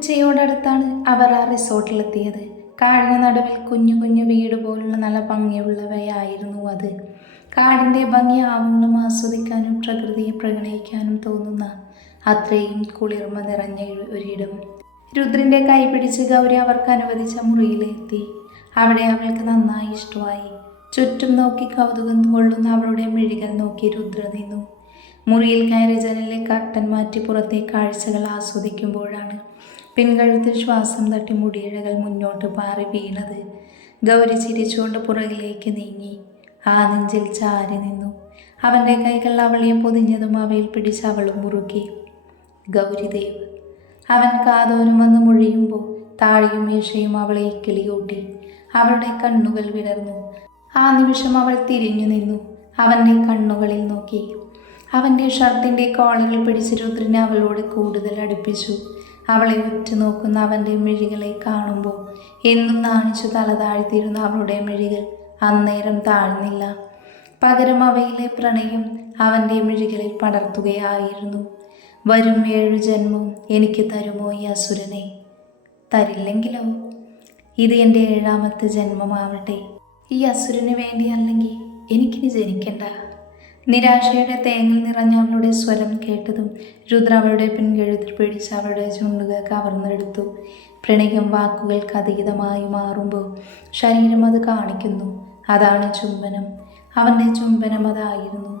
ഉച്ചയോടടുത്താണ് അവർ ആ റിസോർട്ടിലെത്തിയത്. കാടിന് നടുവിൽ കുഞ്ഞു കുഞ്ഞു വീട് പോലുള്ള നല്ല ഭംഗിയുള്ളവയായിരുന്നു അത്. കാടിൻ്റെ ഭംഗി ആവോളം ആസ്വദിക്കാനും പ്രകൃതിയെ പ്രണയിക്കാനും തോന്നുന്ന അത്രയും കുളിർമ നിറഞ്ഞ ഒരിടം. രുദ്രൻ്റെ കൈ പിടിച്ച് ഗൗരി അവർക്ക് അനുവദിച്ച മുറിയിലെത്തി. അവിടെ അവൾക്ക് നന്നായി ഇഷ്ടമായി. ചുറ്റും നോക്കി കൗതുകം കൊള്ളുന്ന അവളുടെ മിഴികൾ നോക്കി രുദ്ര നിന്നു. മുറിയിൽ കയറി ജനലിലെ കർട്ടൻ മാറ്റി പുറത്തെ കാഴ്ചകൾ ആസ്വദിക്കുമ്പോഴാണ് പിൻകഴുത്തിൽ ശ്വാസം തട്ടി മുടിയിഴകൾ മുന്നോട്ട് പാറി വീണത്. ഗൗരി ചിരിച്ചുകൊണ്ട് പുറകിലേക്ക് നീങ്ങി. ആ നെഞ്ചിൽ ചാരി നിന്നു. അവൻ്റെ കൈകൾ അവളെ പൊതിഞ്ഞതും അവയിൽ പിടിച്ച് അവളും മുറുക്കി. ഗൗരിദേവ്. അവൻ കാതോരം വന്ന് മൊഴിയുമ്പോൾ താഴെയും മേശയും അവളെ കിളികൂട്ടി. അവളുടെ കണ്ണുകൾ വിടർന്നു. ആ നിമിഷം അവൾ തിരിഞ്ഞു നിന്നു. അവൻ്റെ കണ്ണുകളിൽ നോക്കി. അവൻ്റെ ഷർട്ടിൻ്റെ കോളറിൽ പിടിച്ച് രുദ്രനെ അവളോട് കൂടുതൽ അടുപ്പിച്ചു. അവളെ ഉറ്റുനോക്കുന്ന അവൻ്റെ മിഴികളെ കാണുമ്പോൾ എന്നും നാണിച്ചു തല താഴ്ത്തിയിരുന്ന അവളുടെ മിഴികൾ അന്നേരം താഴ്ന്നില്ല. പകരം അവയിലെ പ്രണയം അവൻ്റെ മിഴികളിൽ പടർത്തുകയായിരുന്നു. വരും 7 ജന്മം എനിക്ക് തരുമോ ഈ അസുരനെ? തരില്ലെങ്കിലോ? ഇത് എൻ്റെ 7ാമത്തെ ജന്മമാവട്ടെ. ഈ അസുരന് വേണ്ടിയല്ലെങ്കിൽ എനിക്കിനി ജനിക്കണ്ട. നിരാശയുടെ തേങ്ങൽ നിറഞ്ഞ അവളുടെ സ്വരം കേട്ടതും രുദ്ര അവളുടെ പിൻകഴുത്തിൽ പിടിച്ച് അവളുടെ ചുണ്ടുകൾ കവർന്നെടുത്തു. പ്രണയം വാക്കുകൾക്ക് അതീതമായി മാറുമ്പോൾ ശരീരം അത് കാണിക്കുന്നു. അതാണ് ചുംബനം. അവൻ്റെ ചുംബനം അതായിരുന്നു.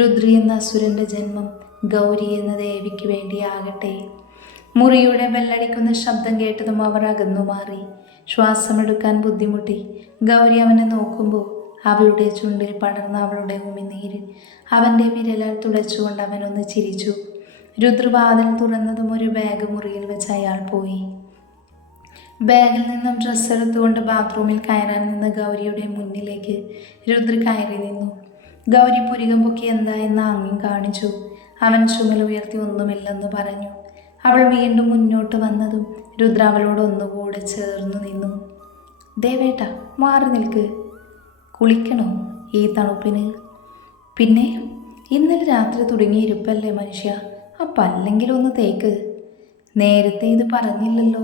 രുദ്രി എന്ന അസുരൻ്റെ ജന്മം ഗൗരി എന്ന ദേവിക്ക് വേണ്ടിയാകട്ടെ. മുറിയുടെ ബെല്ലടിക്കുന്ന ശബ്ദം കേട്ടതും അവർ അകന്നു മാറി. ശ്വാസമെടുക്കാൻ ബുദ്ധിമുട്ടി. ഗൗരി അവനെ നോക്കുമ്പോൾ അവളുടെ ചുണ്ടിൽ പടർന്ന അവളുടെ ഉമിനീര് അവൻ്റെ വിരലാൽ തുടച്ചുകൊണ്ട് അവനൊന്ന് ചിരിച്ചു. രുദ്രവാതിൽ തുറന്നതും ഒരു ബാഗ് മുറിയിൽ വെച്ച് അയാൾ പോയി. ബാഗിൽ നിന്നും ഡ്രസ്സ് എടുത്തുകൊണ്ട് ബാത്റൂമിൽ കയറാൻ നിന്ന ഗൗരിയുടെ മുന്നിലേക്ക് രുദ്ര കയറി നിന്നു. ഗൗരി പുരികം പൊക്കി എന്തായെന്ന് ആംഗ്യം കാണിച്ചു. അവൻ ചുമൽ ഉയർത്തി ഒന്നുമില്ലെന്ന് പറഞ്ഞു. അവൾ വീണ്ടും മുന്നോട്ട് വന്നതും രുദ്ര അവളോട് ഒന്നുകൂടെ ചേർന്നു നിന്നു. ദേവേട്ട, മാറി നിൽക്ക്. കുളിക്കണോ ഈ തണുപ്പിന്? പിന്നെ ഇന്നലെ രാത്രി തുടങ്ങിയ ഇരിപ്പല്ലേ മനുഷ്യ, അപ്പം അല്ലെങ്കിലും ഒന്ന് തേക്ക്. നേരത്തെ ഇത് പറഞ്ഞില്ലല്ലോ.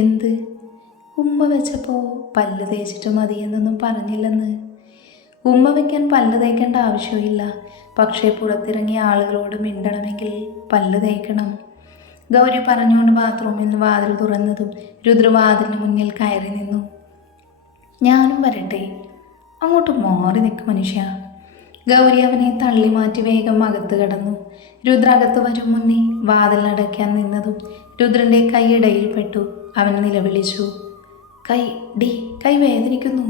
എന്ത്? ഉമ്മ വെച്ചപ്പോൾ പല്ല് തേച്ചിട്ട് മതിയെന്നൊന്നും പറഞ്ഞില്ലെന്ന്. ഉമ്മ വയ്ക്കാൻ പല്ല് തേക്കേണ്ട ആവശ്യമില്ല, പക്ഷേ പുറത്തിറങ്ങിയ ആളുകളോട് മിണ്ടണമെങ്കിൽ പല്ല് തേക്കണം. ഗൗരി പറഞ്ഞുകൊണ്ട് ബാത്റൂമിൽ നിന്ന് വാതിൽ തുറന്നതും രുദ്ര വാതിലിന് മുന്നിൽ കയറി നിന്നു. ഞാനും വരട്ടെ? അങ്ങോട്ട് മാറി നിൽക്കും മനുഷ്യ. ഗൗരി അവനെ തള്ളി മാറ്റി വേഗം അകത്ത് കടന്നു. രുദ്ര അകത്ത് വരും മുന്നേ വാതിൽ അടയ്ക്കാൻ നിന്നതും രുദ്രൻ്റെ കൈ ഇടയിൽപ്പെട്ടു. അവൻ നിലവിളിച്ചു, കൈ വേദനിക്കുന്നു.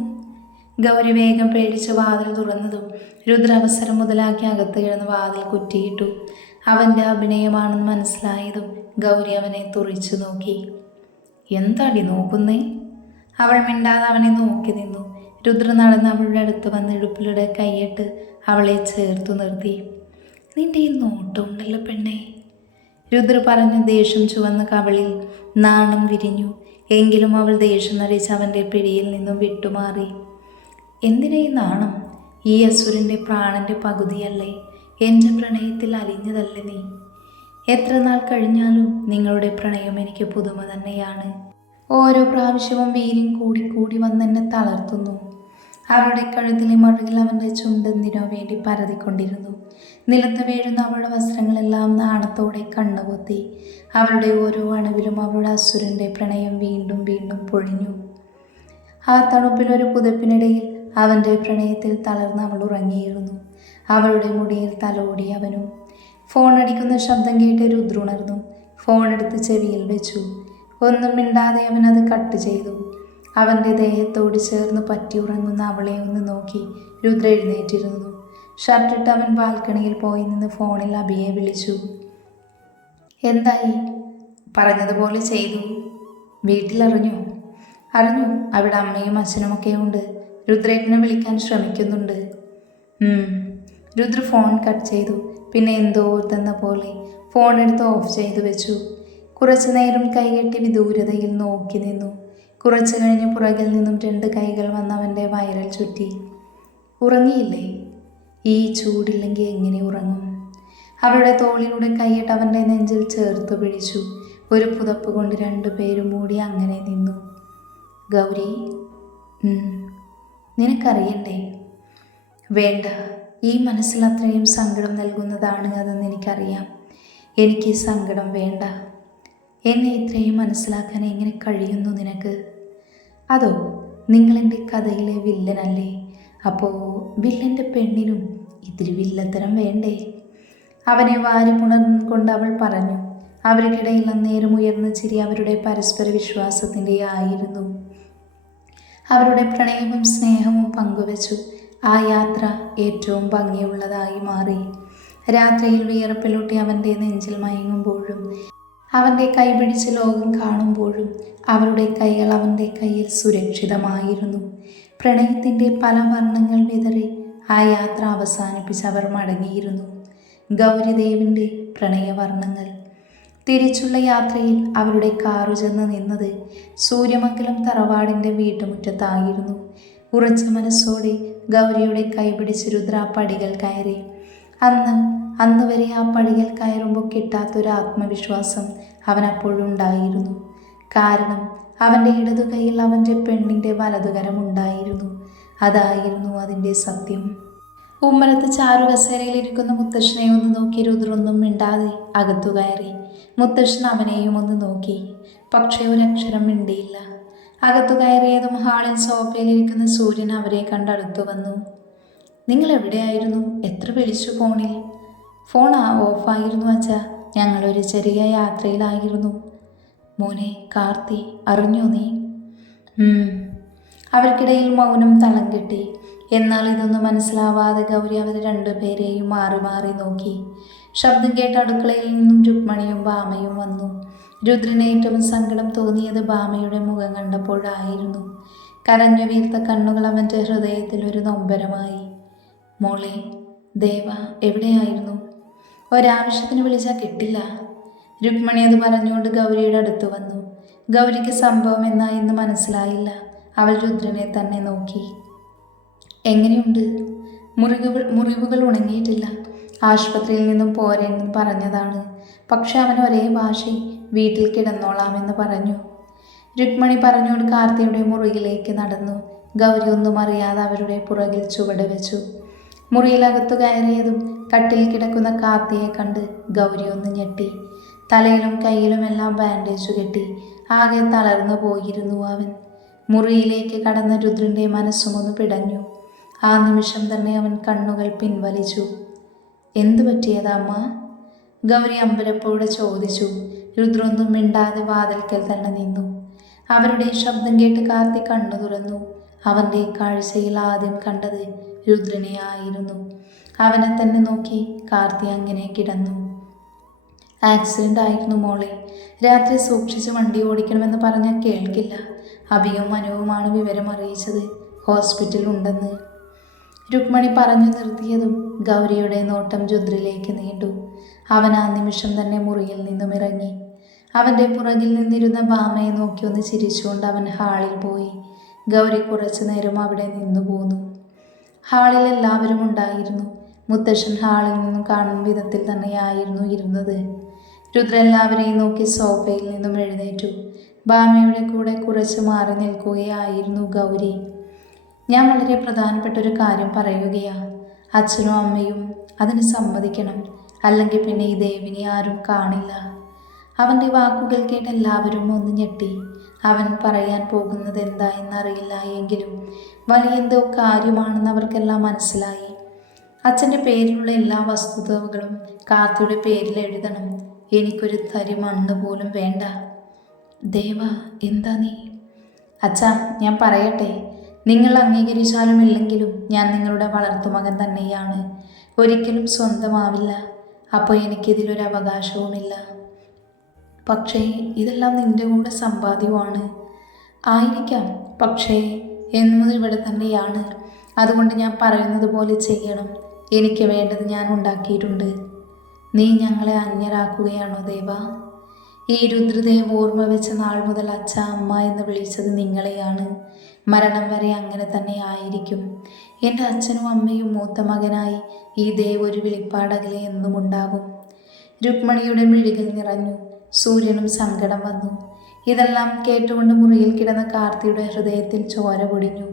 ഗൗരി വേഗം പേടിച്ച് വാതിൽ തുറന്നതും രുദ്ര അവസരം മുതലാക്കി അകത്ത് കിടന്ന് വാതിൽ കുറ്റിയിട്ടു. അവൻ്റെ അഭിനയമാണെന്ന് മനസ്സിലായതും ഗൗരി അവനെ തുറിച്ചു നോക്കി. എന്താടി നോക്കുന്നേ? അവൾ മിണ്ടാതെ അവനെ നോക്കി നിന്നു. രുദ്ര നടന്ന് അവളുടെ അടുത്ത് വന്ന് ഇടുപ്പിലൂടെ കൈയിട്ട് അവളെ ചേർത്തു നിർത്തി. നിന്റെ ഈ നോട്ടമുണ്ടല്ലോ പെണ്ണേ. രുദ്ര പറഞ്ഞ ദേഷ്യം ചുവന്ന കവളിൽ നാണം വിരിഞ്ഞു. എങ്കിലും അവൾ ദേഷ്യം നടിച്ച് അവൻ്റെ പിടിയിൽ നിന്നും വിട്ടുമാറി. എന്തിനാ ഈ നാണം? ഈ അസുരൻ്റെ പ്രാണൻ്റെ പകുതിയല്ലേ. എൻ്റെ പ്രണയത്തിൽ അലിഞ്ഞതല്ലേ നീ. എത്ര നാൾ കഴിഞ്ഞാലും നിങ്ങളുടെ പ്രണയം എനിക്ക് പുതുമ തന്നെയാണ്. ഓരോ പ്രാവശ്യവും വീര്യം കൂടി വന്നെന്നെ തളർത്തുന്നു. അവളുടെ കഴുത്തിലെ മഴകിൽ അവൻ്റെ ചുണ്ടെന്തിനോ വേണ്ടി പരതിക്കൊണ്ടിരുന്നു. നിലത്ത് വീഴുന്ന അവളുടെ വസ്ത്രങ്ങളെല്ലാം നാണത്തോടെ കണ്ണുപൊത്തി. അവളുടെ ഓരോ അണുവിലും അവളുടെ അസുരൻ്റെ പ്രണയം വീണ്ടും വീണ്ടും പൊഴിഞ്ഞു. ആ തണുപ്പിലൊരു പുതപ്പിനിടയിൽ അവൻ്റെ പ്രണയത്തിൽ തളർന്ന് അവൾ ഉറങ്ങിയിരുന്നു. അവളുടെ മുടിയിൽ തലോടി അവനും. ഫോൺ അടിക്കുന്ന ശബ്ദം കേട്ട് രുദ്ര ഉണർന്നു. ഫോൺ എടുത്ത് ചെവിയിൽ വെച്ചു. ഒന്നും മിണ്ടാതെ അവനത് കട്ട് ചെയ്തു. അവൻ്റെ ദേഹത്തോട് ചേർന്ന് പറ്റി ഉറങ്ങുന്ന അവളെ ഒന്ന് നോക്കി രുദ്ര എഴുന്നേറ്റിരുന്നു. ഷർട്ടിട്ട് അവൻ ബാൽക്കണിയിൽ പോയി നിന്ന് ഫോണിൽ അഭിയെ വിളിച്ചു. എന്തായി? പറഞ്ഞതുപോലെ ചെയ്തു. വീട്ടിലറിഞ്ഞു? അറിഞ്ഞു. അവിടെ അമ്മയും അച്ഛനുമൊക്കെ ഉണ്ട്. രുദ്രേട്ടനെ വിളിക്കാൻ ശ്രമിക്കുന്നുണ്ട്. രുദ്ര ഫോൺ കട്ട് ചെയ്തു. പിന്നെ എന്തോ ഓർത്തെന്ന പോലെ ഫോൺ എടുത്ത് ഓഫ് ചെയ്തു വെച്ചു. കുറച്ചു നേരം കൈകെട്ടി വിദൂരതയിൽ നോക്കി നിന്നു. കുറച്ചു കഴിഞ്ഞ് പുറകിൽ നിന്നും 2 കൈകൾ വന്ന് അവൻ്റെ വയറിൽ ചുറ്റി. ഉറങ്ങിയില്ലേ? ഈ ചൂടില്ലെങ്കിൽ എങ്ങനെ ഉറങ്ങും? അവളുടെ തോളിലൂടെ കൈയിട്ട് അവൻ്റെ നെഞ്ചിൽ ചേർത്ത് പിടിച്ചു. ഒരു പുതപ്പ് കൊണ്ട് രണ്ടുപേരും മൂടി അങ്ങനെ നിന്നു. ഗൗരി, നിനക്കറിയണ്ടേ? വേണ്ട, ഈ മനസ്സിൽ അത്രയും സങ്കടം നൽകുന്നതാണ് അതെന്ന് എനിക്കറിയാം. എനിക്ക് ഈ സങ്കടം വേണ്ട. എന്നെ ഇത്രയും മനസ്സിലാക്കാൻ എങ്ങനെ കഴിയുന്നു നിനക്ക്? അതോ നിങ്ങളെൻ്റെ കഥയിലെ വില്ലനല്ലേ? അപ്പോൾ വില്ലൻ്റെ പെണ്ണിനും ഇത്തിരി വില്ലത്തരം വേണ്ടേ? അവനെ വാരി പുണർന്നുകൊണ്ട് അവൾ പറഞ്ഞു. അവർക്കിടയിൽ അന്നേരം ഉയർന്ന ചിരി അവരുടെ പരസ്പര വിശ്വാസത്തിൻ്റെ ആയിരുന്നു. അവരുടെ പ്രണയവും സ്നേഹവും പങ്കുവച്ചു. ആ യാത്ര ഏറ്റവും ഭംഗിയുള്ളതായി മാറി. രാത്രിയിൽ വിയർപ്പിലൂട്ടി അവൻ്റെ നെഞ്ചിൽ മയങ്ങുമ്പോഴും അവൻ്റെ കൈപിടിച്ച് ലോകം കാണുമ്പോഴും അവരുടെ കൈകൾ അവൻ്റെ കയ്യിൽ സുരക്ഷിതമായിരുന്നു. പ്രണയത്തിൻ്റെ പല വർണ്ണങ്ങൾ വിതറി ആ യാത്ര അവസാനിപ്പിച്ച് അവർ മടങ്ങിയിരുന്നു. ഗൗരിദേവിൻ്റെ പ്രണയവർണ്ണങ്ങൾ. തിരിച്ചുള്ള യാത്രയിൽ അവരുടെ കാറു ചെന്ന് നിന്നത് സൂര്യമംഗലം തറവാടിൻ്റെ വീട്ടുമുറ്റത്തായിരുന്നു. ഉറച്ച മനസ്സോടെ ഗൗരിയുടെ കൈപിടിച്ച് രുദ്ര പടികൾ കയറി. അന്ന് വരെ ആ പടികൾ കയറുമ്പോൾ കിട്ടാത്തൊരു ആത്മവിശ്വാസം അവനപ്പോഴുണ്ടായിരുന്നു. കാരണം അവൻ്റെ ഇടതു കൈയിൽ അവൻ്റെ പെണ്ണിൻ്റെ വലതുകരമുണ്ടായിരുന്നു. അതായിരുന്നു അതിൻ്റെ സത്യം. ഉമ്മറത്ത് ചാരു കസേരയിലിരിക്കുന്ന മുത്തശ്ശനെ ഒന്ന് നോക്കി രുദ്രൊന്നും മിണ്ടാതെ അകത്തു കയറി. മുത്തശ്ശൻ അവനെയും ഒന്ന് നോക്കി, പക്ഷേ ഒരക്ഷരം മിണ്ടിയില്ല. അകത്തു കയറിയതും ഹാളിൽ സോഫയിലിരിക്കുന്ന സൂര്യൻ അവരെ കണ്ടടുത്തു വന്നു. നിങ്ങൾ എവിടെയായിരുന്നു? എത്ര വിളിച്ചു ഫോണിൽ? ഫോൺ ഓഫായിരുന്നു അച്ഛാ, ഞങ്ങളൊരു ചെറിയ യാത്രയിലായിരുന്നു. മോനെ കാർത്തി, അറിഞ്ഞോ നീ? അവർക്കിടയിൽ മൗനം തളം കെട്ടി. എന്നാൽ ഇതൊന്നും മനസ്സിലാവാതെ ഗൗരി അവർ രണ്ടുപേരെയും മാറി മാറി നോക്കി. ശബ്ദം കേട്ട അടുക്കളയിൽ നിന്നും രുക്മണിയും ഭാമയും വന്നു. രുദ്രന് ഏറ്റവും സങ്കടം തോന്നിയത് ഭാമയുടെ മുഖം കണ്ടപ്പോഴായിരുന്നു. കരഞ്ഞു വീർത്ത കണ്ണുകൾ അവൻ്റെ ഹൃദയത്തിൽ ഒരു നൊമ്പരമായി. മോളെ, ദേവ എവിടെയായിരുന്നു? ഒരാവശ്യത്തിന് വിളിച്ചാൽ കിട്ടില്ല. രുക്മണി അത് പറഞ്ഞുകൊണ്ട് ഗൗരിയുടെ അടുത്ത് വന്നു. ഗൗരിക്ക് സംഭവം എന്നായെന്ന് മനസ്സിലായില്ല. അവൾ രുദ്രനെ തന്നെ നോക്കി. എങ്ങനെയുണ്ട്? മുറിവുകൾ ഉണങ്ങിയിട്ടില്ല. ആശുപത്രിയിൽ നിന്നും പോരെന്ന് പറഞ്ഞതാണ്. പക്ഷെ അവൻ ഒരേ ഭാഷയിൽ വീട്ടിൽ കിടന്നോളാമെന്ന് പറഞ്ഞു. രുക്മണി പറഞ്ഞുകൊണ്ട് കാർത്തിയുടെ മുറിയിലേക്ക് നടന്നു. ഗൗരി ഒന്നും അറിയാതെ അവരുടെ പുറകിൽ ചുവട് വെച്ചു. മുറിയിലകത്തു കയറിയതും കട്ടിൽ കിടക്കുന്ന കാർത്തിയെ കണ്ട് ഗൗരി ഒന്ന് ഞെട്ടി. തലയിലും കയ്യിലുമെല്ലാം ബാൻഡേജ് കെട്ടി ആകെ തളർന്നു പോയിരുന്നു അവൻ. മുറിയിലേക്ക് കടന്ന രുദ്രൻ്റെ മനസ്സുമൊന്ന് പിടഞ്ഞു. ആ നിമിഷം തന്നെ അവൻ കണ്ണുകൾ പിൻവലിച്ചു. എന്തു പറ്റിയതാ അമ്മ? ഗൗരി അമ്പരപ്പോടെ ചോദിച്ചു. രുദ്രൊന്നും മിണ്ടാതെ വാതിൽക്കൽ തന്നെ നിന്നു. അവരുടെ ശബ്ദം കേട്ട് കാർത്തി കണ്ണു തുറന്നു. അവൻ്റെ കാഴ്ചയിൽ ആദ്യം കണ്ടത് രുദ്രനെ ആയിരുന്നു. അവനെ തന്നെ നോക്കി കാർത്തി അങ്ങനെ കിടന്നു. ആക്സിഡൻ്റ് ആയിരുന്നു മോളെ. രാത്രി സൂക്ഷിച്ച് വണ്ടി ഓടിക്കണമെന്ന് പറഞ്ഞാൽ കേൾക്കില്ല. അഭിയും മനുവുമാണ് വിവരം അറിയിച്ചത്. ഹോസ്പിറ്റലിൽ ഉണ്ടെന്ന്. രുക്മണി പറഞ്ഞു നിർത്തിയതും ഗൗരിയുടെ നോട്ടം രുദ്രയിലേക്ക് നീണ്ടു. അവൻ ആ നിമിഷം തന്നെ മുറിയിൽ നിന്നും ഇറങ്ങി. അവൻ്റെ പുറകിൽ നിന്നിരുന്ന ഭാമയെ നോക്കി ഒന്ന് ചിരിച്ചുകൊണ്ട് അവൻ ഹാളിൽ പോയി. ഗൗരി കുറച്ചു നേരം അവിടെ നിന്നു പോന്നു. ഹാളിൽ എല്ലാവരും ഉണ്ടായിരുന്നു. മുത്തശ്ശൻ ഹാളിൽ നിന്നും കാണുന്ന വിധത്തിൽ തന്നെയായിരുന്നു ഇരുന്നത്. രുദ്ര എല്ലാവരെയും നോക്കി സോഫയിൽ നിന്നും എഴുന്നേറ്റു. ഭാമയുടെ കൂടെ കുറച്ച് മാറി നിൽക്കുകയായിരുന്നു ഗൗരി. ഞാൻ വളരെ പ്രധാനപ്പെട്ട ഒരു കാര്യം പറയുകയാണ്. അച്ഛനും അമ്മയും അതിന് സമ്മതിക്കണം. അല്ലെങ്കിൽ പിന്നെ ഈ ദേവിനെ ആരും കാണില്ല. അവൻ്റെ വാക്കുകൾ കേട്ട് എല്ലാവരും ഒന്ന് ഞെട്ടി. അവൻ പറയാൻ പോകുന്നത് എന്താ എന്നറിയില്ല എങ്കിലും വലിയ എന്തോ കാര്യമാണെന്ന് അവർക്കെല്ലാം മനസ്സിലായി. അച്ഛൻ്റെ പേരിലുള്ള എല്ലാ വസ്തുതകളും കാർത്തിയുടെ പേരിൽ എഴുതണം. എനിക്കൊരു തരി മണ്ണ് പോലും വേണ്ട. ദേവ, എന്താ നീ? അച്ഛാ, ഞാൻ പറയട്ടെ. നിങ്ങൾ അംഗീകരിച്ചാലും ഇല്ലെങ്കിലും ഞാൻ നിങ്ങളുടെ വളർത്തുമകൻ തന്നെയാണ്. ഒരിക്കലും സ്വന്തമാവില്ല. അപ്പോൾ എനിക്കിതിലൊരു അവകാശവുമില്ല. പക്ഷേ ഇതെല്ലാം നിൻ്റെ കൂടെ സമ്പാദ്യമാണ്. ആയിരിക്കാം, പക്ഷേ എന്നത് ഇവിടെ തന്നെയാണ്. അതുകൊണ്ട് ഞാൻ പറയുന്നത് പോലെ ചെയ്യണം. എനിക്ക് വേണ്ടത് ഞാൻ ഉണ്ടാക്കിയിട്ടുണ്ട്. നീ ഞങ്ങളെ അന്യരാക്കുകയാണോ ദേവ? ഈ രുദ്രദേവ് ഓർമ്മ വെച്ച നാൾ മുതൽ അച്ഛ അമ്മ എന്ന് വിളിച്ചത് നിങ്ങളെയാണ്. മരണം വരെ അങ്ങനെ തന്നെ ആയിരിക്കും. എൻ്റെ അച്ഛനും അമ്മയും മൂത്ത മകനായി ഈ ദേവ് ഒരു വിളിപ്പാടകലെ എന്നും ഉണ്ടാകും. രുക്മണിയുടെ മിഴികൾ നിറഞ്ഞു. സൂര്യനും സങ്കടം വന്നു. ഇതെല്ലാം കേട്ടുകൊണ്ട് മുറിയിൽ കിടന്ന കാർത്തിയുടെ ഹൃദയത്തിൽ ചോര പൊടിഞ്ഞു.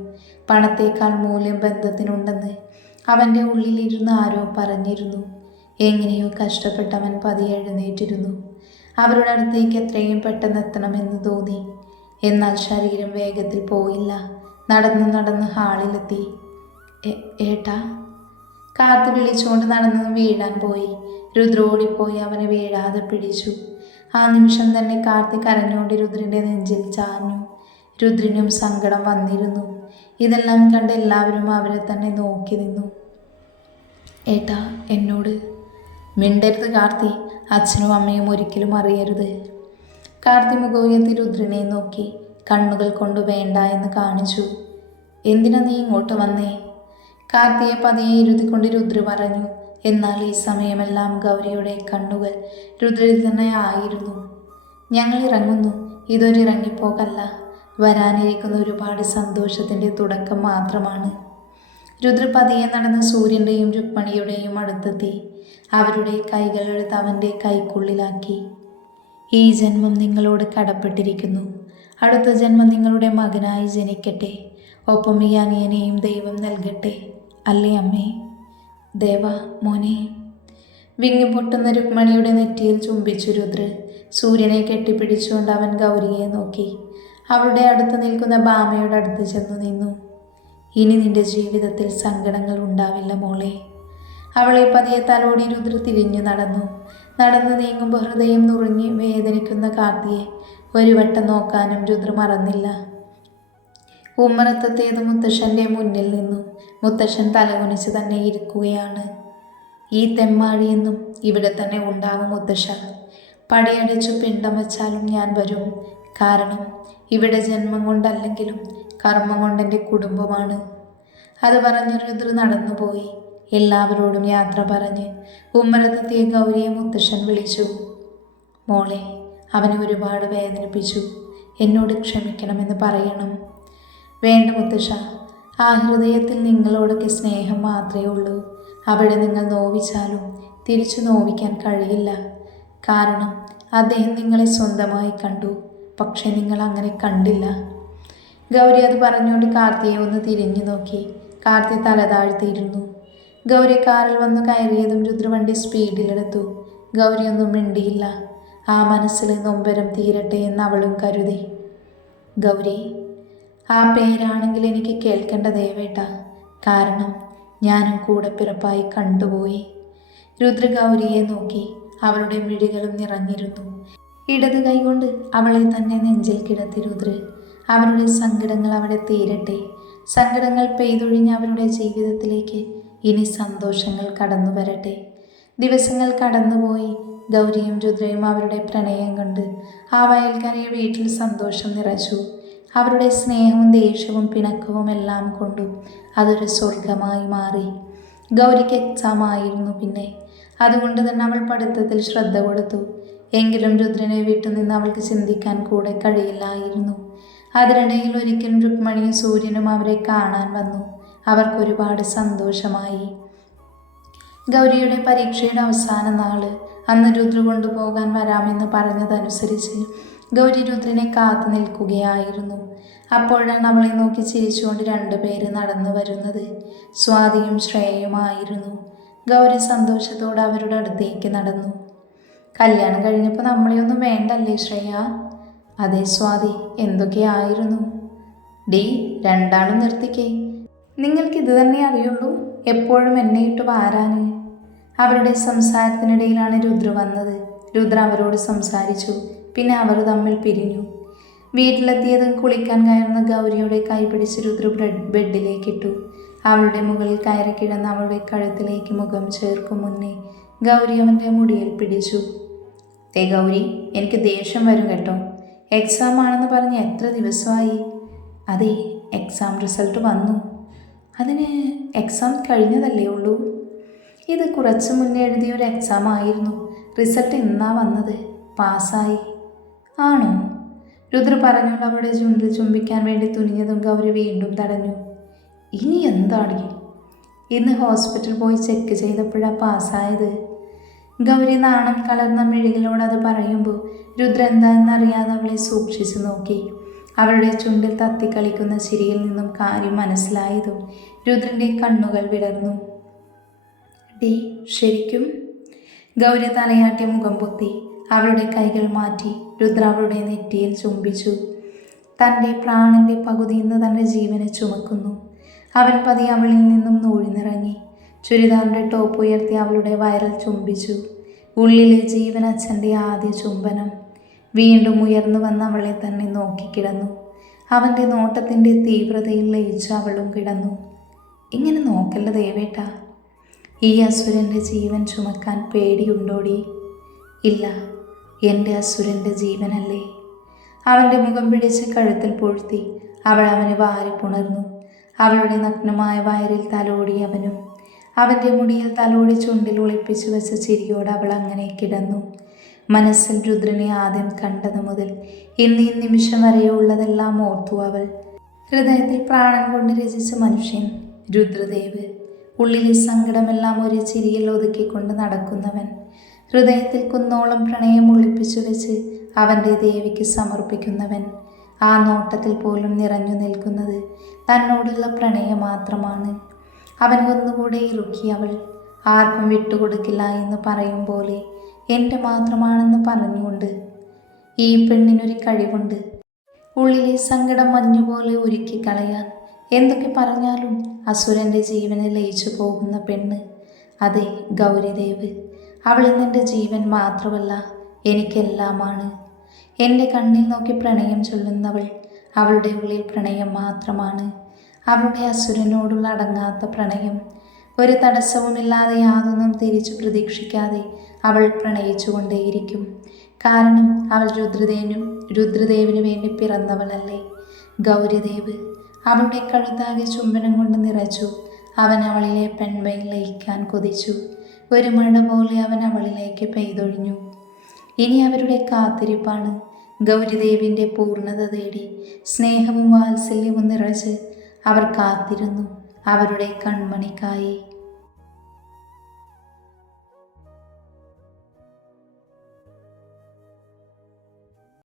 പണത്തേക്കാൾ മൂല്യം ബന്ധത്തിനുണ്ടെന്ന് അവൻ്റെ ഉള്ളിലിരുന്ന് ആരോ പറഞ്ഞിരുന്നു. എങ്ങനെയോ കഷ്ടപ്പെട്ടവൻ പതിയെ എഴുന്നേറ്റിരുന്നു. അവരുടെ അടുത്തേക്ക് എത്രയും പെട്ടെന്ന് എത്തണമെന്ന് തോന്നി. എന്നാൽ ശരീരം വേഗത്തിൽ പോയില്ല. നടന്ന് നടന്ന് ഹാളിലെത്തി. ഏട്ടാ, കാർത്തി വിളിച്ചുകൊണ്ട് നടന്നു വീഴാൻ പോയി. രുദ്ര ഓടിപ്പോയി അവനെ വീഴാതെ പിടിച്ചു. ആ നിമിഷം തന്നെ കാർത്തി കരഞ്ഞുകൊണ്ട് രുദ്രൻ്റെ നെഞ്ചിൽ ചാഞ്ഞു. രുദ്രനും സങ്കടം വന്നിരുന്നു. ഇതെല്ലാം കണ്ട് എല്ലാവരും അവരെ തന്നെ നോക്കി നിന്നു. ഏട്ടാ, എന്നോട് മിണ്ടരുത് കാർത്തി, അച്ഛനും അമ്മയും ഒരിക്കലും അറിയരുത്. കാർത്തി മുഖമുയർത്തി രുദ്രനെ നോക്കി കണ്ണുകൾ കൊണ്ട് വേണ്ട എന്ന് കാണിച്ചു. എന്തിനാ നീ ഇങ്ങോട്ട് വന്നേ? കാർത്തിയെ പതിയെ ഇരുത്തിക്കൊണ്ട് രുദ്ര പറഞ്ഞു. എന്നാൽ ഈ സമയമെല്ലാം ഗൗരിയുടെ കണ്ണുകൾ രുദ്രയിൽ തന്നെ ആയിരുന്നു. ഞങ്ങൾ ഇറങ്ങുന്നു. ഇതൊരു ഇറങ്ങിപ്പോകല്ല, വരാനിരിക്കുന്ന ഒരുപാട് സന്തോഷത്തിൻ്റെ തുടക്കം മാത്രമാണ്. രുദ്ര പതിയെ നടന്ന് സൂര്യൻ്റെയും രുക്മണിയുടെയും അടുത്തെത്തി. അവരുടെ കൈകളെടുത്ത് അവൻ്റെ കൈക്കുള്ളിലാക്കി. ഈ ജന്മം നിങ്ങളോട് കടപ്പെട്ടിരിക്കുന്നു. അടുത്ത ജന്മം നിങ്ങളുടെ മകനായി ജനിക്കട്ടെ. ഒപ്പം ഈ അനിയനെയും ദൈവം നൽകട്ടെ. അല്ലേ അമ്മേ? ദേവ മോനെ. വിങ്ങിപ്പൊട്ടുന്ന രുക്മണിയുടെ നെറ്റിയിൽ ചുംബിച്ചു രുദ്ര. സൂര്യനെ കെട്ടിപ്പിടിച്ചുകൊണ്ട് അവൻ ഗൗരിയെ നോക്കി. അവളുടെ അടുത്ത് നിൽക്കുന്ന ഭാമയുടെ അടുത്ത് ചെന്നു നിന്നു. ഇനി നിന്റെ ജീവിതത്തിൽ സങ്കടങ്ങൾ ഉണ്ടാവില്ല മോളെ. അവളെ പതിയെ തലോടി രുദ്ര തിരിഞ്ഞു നടന്നു. നടന്നു നീങ്ങുമ്പോൾ ഹൃദയം നുറുങ്ങി വേദനിക്കുന്ന കാർത്തിയെ ഒരു വട്ടം നോക്കാനും രുദ്ര മറന്നില്ല. ഉമ്മറത്തെത്തിയത് മുത്തശ്ശൻ്റെ മുന്നിൽ നിന്നു. മുത്തശ്ശൻ തലകുനിച്ച് തന്നെ ഇരിക്കുകയാണ്. ഈ തെമ്മാടിയെന്നും ഇവിടെ തന്നെ ഉണ്ടാവും മുത്തശ്ശ. പടിയടിച്ചു പിണ്ടം വച്ചാലും ഞാൻ വരും. കാരണം ഇവിടെ ജന്മം കൊണ്ടല്ലെങ്കിലും കർമ്മം കൊണ്ടെൻ്റെ കുടുംബമാണ്. അത് പറഞ്ഞ് രുദ്ര നടന്നുപോയി. എല്ലാവരോടും യാത്ര പറഞ്ഞ് ഉമ്മറത്തെത്തിയ ഗൗരിയെ മുത്തശ്ശൻ വിളിച്ചു. മോളെ, അവനെ ഒരുപാട് വേദനിപ്പിച്ചു. എന്നോട് ക്ഷമിക്കണമെന്ന് പറയണം. വേണ്ട മുത്തശ്ശ, ആ ഹൃദയത്തിൽ നിങ്ങളോടൊക്കെ സ്നേഹം മാത്രമേ ഉള്ളൂ. അവിടെ നിങ്ങൾ നോവിച്ചാലും തിരിച്ചു നോവിക്കാൻ കഴിയില്ല. കാരണം അദ്ദേഹം നിങ്ങളെ സ്വന്തമായി കണ്ടു. പക്ഷെ നിങ്ങൾ അങ്ങനെ കണ്ടില്ല. ഗൗരി അത് പറഞ്ഞുകൊണ്ട് കാർത്തിയെ ഒന്ന് തിരിഞ്ഞു നോക്കി. കാർത്തി തല താഴ്ത്തിയിരുന്നു. ഗൗരി കാറിൽ വന്ന് കയറിയതും രുദ്രവണ്ടി സ്പീഡിലെടുത്തു. ഗൗരി ഒന്നും മിണ്ടിയില്ല. ആ മനസ്സിൽ നൊമ്പരം തീരട്ടെ എന്ന് അവളും കരുതി. ഗൗരി, ആ പേരാണെങ്കിൽ എനിക്ക് കേൾക്കേണ്ട ദേവേട്ട. കാരണം ഞാനും കൂടെ പിറപ്പായി കണ്ടുപോയി. രുദ്ര ഗൗരിയെ നോക്കി. അവളുടെ മിഴികളും നിറഞ്ഞിരുന്നു. ഇടത് കൈകൊണ്ട് അവളെ തന്നെ നെഞ്ചിൽ കിടത്തി രുദ്ര. അവരുടെ സങ്കടങ്ങൾ അവിടെ തീരട്ടെ. സങ്കടങ്ങൾ പെയ്തൊഴിഞ്ഞ് അവരുടെ ജീവിതത്തിലേക്ക് ഇനി സന്തോഷങ്ങൾ കടന്നു വരട്ടെ. ദിവസങ്ങൾ കടന്നുപോയി. ഗൗരിയും രുദ്രയും അവരുടെ പ്രണയം കൊണ്ട് ആ വയൽക്കരയെ വീട്ടിൽ സന്തോഷം നിറച്ചു. അവരുടെ സ്നേഹവും ദേഷ്യവും പിണക്കവും എല്ലാം കൊണ്ടും അതൊരു സ്വർഗമായി മാറി. ഗൗരിക്ക് എക്സാം ആയിരുന്നു പിന്നെ. അതുകൊണ്ട് തന്നെ അവൾ പഠിത്തത്തിൽ ശ്രദ്ധ കൊടുത്തു. എങ്കിലും രുദ്രനെ വിട്ടുനിന്ന് അവൾക്ക് ചിന്തിക്കാൻ കൂടെ കഴിയില്ലായിരുന്നു. അതിനിടയിൽ ഒരിക്കലും രുക്മണിയും സൂര്യനും അവരെ കാണാൻ വന്നു. അവർക്കൊരുപാട് സന്തോഷമായി. ഗൗരിയുടെ പരീക്ഷയുടെ അവസാന നാള്. അന്ന് രുദ്ര കൊണ്ടുപോകാൻ വരാമെന്ന് പറഞ്ഞതനുസരിച്ച് ഗൗരി രുദ്രനെ കാത്തു നിൽക്കുകയായിരുന്നു. അപ്പോഴാണ് അവളെ നോക്കി ചിരിച്ചുകൊണ്ട് രണ്ടുപേര് നടന്നു വരുന്നത്. സ്വാതിയും ശ്രേയയുമായിരുന്നു. ഗൗരി സന്തോഷത്തോടെ അവരുടെ അടുത്തേക്ക് നടന്നു. കല്യാണം കഴിഞ്ഞപ്പോൾ നമ്മളെയൊന്നും വേണ്ടല്ലേ ശ്രേയ? അതെ സ്വാതി, എന്തൊക്കെയായിരുന്നു. ഡി, രണ്ടാളും നിർത്തിക്കേ. നിങ്ങൾക്കിത് തന്നെ അറിയുള്ളൂ, എപ്പോഴും എന്നെ ഇട്ട് വാരാന്. അവരുടെ സംസാരത്തിനിടയിലാണ് രുദ്ര വന്നത്. രുദ്ര അവരോട് സംസാരിച്ചു. പിന്നെ അവർ തമ്മിൽ പിരിഞ്ഞു. വീട്ടിലെത്തിയതും കുളിക്കാൻ കയറുന്ന ഗൗരിയുടെ കൈ പിടിച്ച് രുദ്ര ബെഡിലേക്കിട്ടു. അവളുടെ മുകളിൽ കയറി കിടന്ന് അവളുടെ കഴുത്തിലേക്ക് മുഖം ചേർക്കും മുന്നേ ഗൗരി അവൻ്റെ മുടിയിൽ പിടിച്ചു. ഗൗരി, എനിക്ക് ദേഷ്യം വരും കേട്ടോ. എക്സാം ആണെന്ന് പറഞ്ഞ് എത്ര ദിവസമായി? അതെ, എക്സാം റിസൾട്ട് വന്നു. അതിന് എക്സാം കഴിഞ്ഞതല്ലേ ഉള്ളൂ? ഇത് കുറച്ച് മുന്നേ എഴുതിയ ഒരു എക്സാം ആയിരുന്നു. റിസൾട്ട് ഇന്നാ വന്നത്. പാസ്സായി. ആണോ? രുദ്ര പറഞ്ഞുകൊണ്ട് അവളുടെ ചുണ്ടിൽ ചുംബിക്കാൻ വേണ്ടി തുനിഞ്ഞതും ഗൗരി വീണ്ടും തടഞ്ഞു. ഇനി എന്താടി? ഇന്ന് ഹോസ്പിറ്റൽ പോയി ചെക്ക് ചെയ്തപ്പോഴാണ് പാസ്സായത്. ഗൗരി നാണം കലർന്ന മിഴികളോട് അത് പറയുമ്പോൾ രുദ്ര എന്താണെന്നറിയാതെ അവളെ സൂക്ഷിച്ചു നോക്കി. അവളുടെ ചുണ്ടിൽ തത്തിക്കളിക്കുന്ന ചിരിയിൽ നിന്നും കാര്യം മനസ്സിലായതും രുദ്രൻ്റെ കണ്ണുകൾ വിടർന്നു. ഡി ശരിക്കും? ഗൗരി തലയാട്ടി മുഖം പൊത്തി. അവളുടെ കൈകൾ മാറ്റി രുദ്ര അവളുടെ നെറ്റിയിൽ ചുംബിച്ചു. തൻ്റെ പ്രാണന്റെ പകുതി ഇന്ന് തൻ്റെ ജീവനെ ചുമക്കുന്നു. അവൻ പതിയെ അവളിൽ നിന്നും നൂഴ്ന്നിറങ്ങി. ചുരിദാറിൻ്റെ ടോപ്പ് ഉയർത്തി അവളുടെ വയറിൽ ചുംബിച്ചു. ഉള്ളിലെ ജീവനച്ഛൻ്റെ ആദ്യ ചുംബനം. വീണ്ടും ഉയർന്നു വന്ന് അവളെ തന്നെ നോക്കിക്കിടന്നു. അവൻ്റെ നോട്ടത്തിൻ്റെ തീവ്രതയിൽ ലയിച്ച് അവളും കിടന്നു. ഇങ്ങനെ നോക്കല്ല ദേവേട്ട. ഈ അസുരൻ്റെ ജീവൻ ചുമക്കാൻ പേടിയുണ്ടോടി? ഇല്ല, എൻ്റെ അസുരൻ്റെ ജീവനല്ലേ. അവൻ്റെ മുഖം പിടിച്ച് കഴുത്തിൽ പൊഴുത്തി അവൾ അവനെ വാരിപ്പുണർന്നു. അവളുടെ നഗ്നമായ വയറിൽ തലോടി അവനും. അവൻ്റെ മുടിയിൽ തലോടി ചുണ്ടിൽ ഒളിപ്പിച്ചു വെച്ച ചിരിയോട് അവൾ അങ്ങനെ കിടന്നു. മനസ്സിൽ രുദ്രനെ ആദ്യം കണ്ടത് മുതൽ ഇന്ന് ഈ നിമിഷം വരെയുള്ളതെല്ലാം ഓർത്തു അവൾ. ഹൃദയത്തിൽ പ്രാണൻ കൊണ്ട് രചിച്ച മനുഷ്യൻ രുദ്രദേവ്. ഉള്ളിലെ സങ്കടമെല്ലാം ഒരു ചിരിയിൽ ഒതുക്കിക്കൊണ്ട് നടക്കുന്നവൻ. ഹൃദയത്തിൽ കുന്നോളം പ്രണയം ഒളിപ്പിച്ചു വെച്ച് അവൻ്റെ ദേവിക്ക് സമർപ്പിക്കുന്നവൻ. ആ നോട്ടത്തിൽ പോലും നിറഞ്ഞു നിൽക്കുന്നത് തന്നോടുള്ള പ്രണയം മാത്രമാണ്. അവൻ ഒന്നുകൂടെ ഇറുക്കി അവൾ. ആർക്കും വിട്ടുകൊടുക്കില്ല എന്ന് പറയും പോലെ എൻ്റെ മാത്രമാണെന്ന് പറഞ്ഞുകൊണ്ട്. ഈ പെണ്ണിനൊരു കഴിവുണ്ട്, ഉള്ളിലെ സങ്കടം മഞ്ഞുപോലെ ഉരുക്കി കളയാൻ. എന്തൊക്കെ പറഞ്ഞാലും അസുരൻ്റെ ജീവനെ ലയിച്ചു പോകുന്ന പെണ്ണ്. അതെ, ഗൗരിദേവ്. അവൾ ഇന്നെൻ്റെ ജീവൻ മാത്രമല്ല, എനിക്കെല്ലാമാണ്. എൻ്റെ കണ്ണിൽ നോക്കി പ്രണയം ചൊല്ലുന്നവൾ അവളുടെ ഉള്ളിൽ പ്രണയം മാത്രമാണ്. അവളുടെ അസുരനോടുള്ള അടങ്ങാത്ത പ്രണയം. ഒരു തടസ്സവുമില്ലാതെ യാതൊന്നും തിരിച്ചു പ്രതീക്ഷിക്കാതെ അവൾ പ്രണയിച്ചുകൊണ്ടേയിരിക്കും. കാരണം അവൾ രുദ്രദേവിന് വേണ്ടി പിറന്നവളല്ലേ. ഗൗരിദേവ്. അവളുടെ കഴുത്താകെ ചുംബനം കൊണ്ട് നിറച്ചു. അവൻ അവളിലെ പെൺമയിൽ ലയിക്കാൻ കൊതിച്ചു. ഒരു മഴ പോലെ അവൻ അവളിലേക്ക് പെയ്തൊഴിഞ്ഞു. ഇനി അവരുടെ കാത്തിരിപ്പാണ്. ഗൗരിദേവിൻ്റെ പൂർണ്ണത തേടി സ്നേഹവും വാത്സല്യവും നിറച്ച് അവർ കാത്തിരുന്നു അവരുടെ കൺമണിക്കായി.